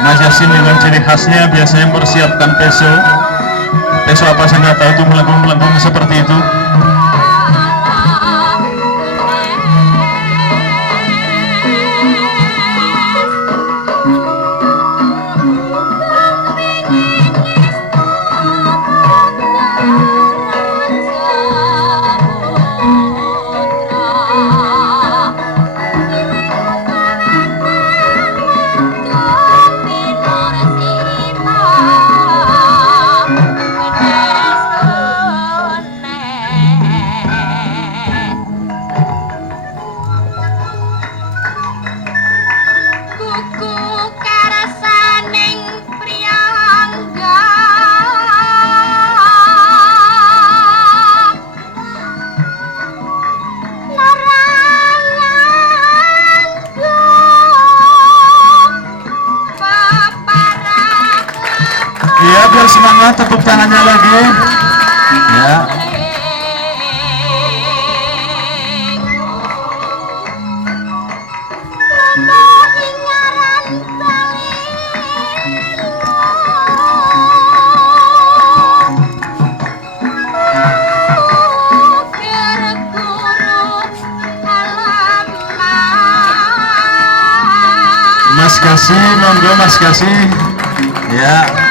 Mas Yasin dengan ciri khasnya biasanya mempersiapkan peso apa saya nggak tahu, itu melengkung seperti itu. Ya, biar semangat, tepuk tangannya lagi ya. Mas Kasih, monggo Mas Kasih ya.